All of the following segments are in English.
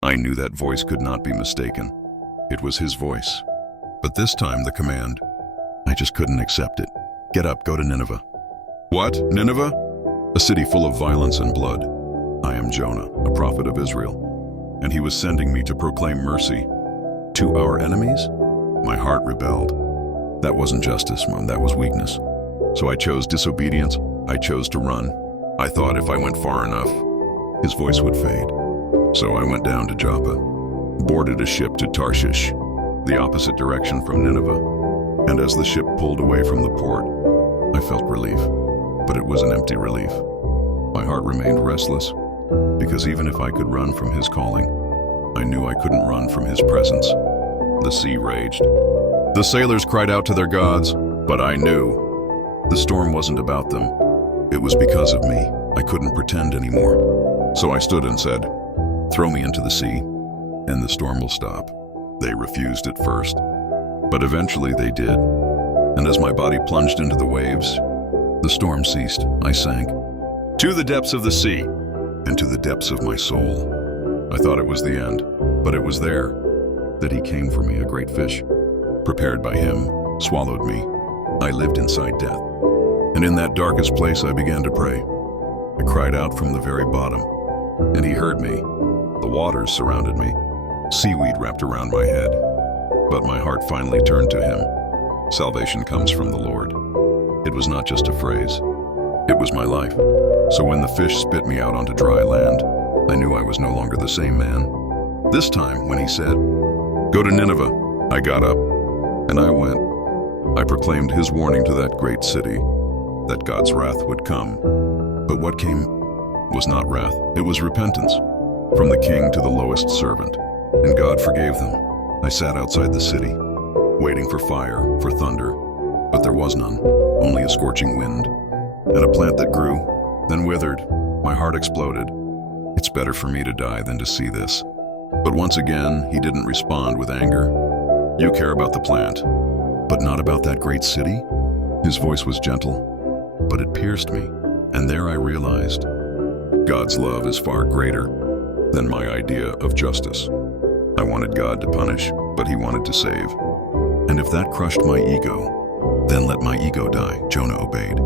I knew that voice could not be mistaken. It was his voice. But this time the command, I just couldn't accept it. Get up, go to Nineveh. What, Nineveh? A city full of violence and blood. I am Jonah, a prophet of Israel, and he was sending me to proclaim mercy to our enemies? My heart rebelled. That wasn't justice, Mom, that was weakness. So I chose disobedience. I chose to run. I thought if I went far enough, his voice would fade. So I went down to Joppa, boarded a ship to Tarshish, the opposite direction from Nineveh. And as the ship pulled away from the port, I felt relief, but it was an empty relief. My heart remained restless, because even if I could run from his calling, I knew I couldn't run from his presence. The sea raged. The sailors cried out to their gods, but I knew the storm wasn't about them. It was because of me. I couldn't pretend anymore. So I stood and said, throw me into the sea, and the storm will stop. They refused at first, but eventually they did. And as my body plunged into the waves, the storm ceased. I sank to the depths of the sea and to the depths of my soul. I thought it was the end, but it was there that he came for me. A great fish, prepared by him, swallowed me. I lived inside death. And in that darkest place, I began to pray. I cried out from the very bottom, and he heard me. The waters surrounded me. Seaweed wrapped around my head. But my heart finally turned to him. Salvation comes from the Lord. It was not just a phrase. It was my life. So when the fish spit me out onto dry land, I knew I was no longer the same man. This time, when he said, go to Nineveh, I got up, and I went. I proclaimed his warning to that great city, that God's wrath would come. But what came was not wrath, it was repentance, from the king to the lowest servant, and God forgave them. I sat outside the city, waiting for fire, for thunder, but there was none, only a scorching wind, and a plant that grew, then withered. My heart exploded. It's better for me to die than to see this. But once again, he didn't respond with anger. You care about the plant, but not about that great city? His voice was gentle, but it pierced me, and there I realized God's love is far greater than my idea of justice. I wanted God to punish, but he wanted to save. And if that crushed my ego, then let my ego die. Jonah obeyed,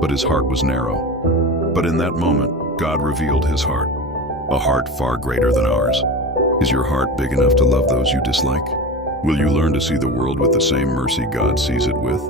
but his heart was narrow. But in that moment, God revealed his heart, a heart far greater than ours. Is your heart big enough to love those you dislike? Will you learn to see the world with the same mercy God sees it with?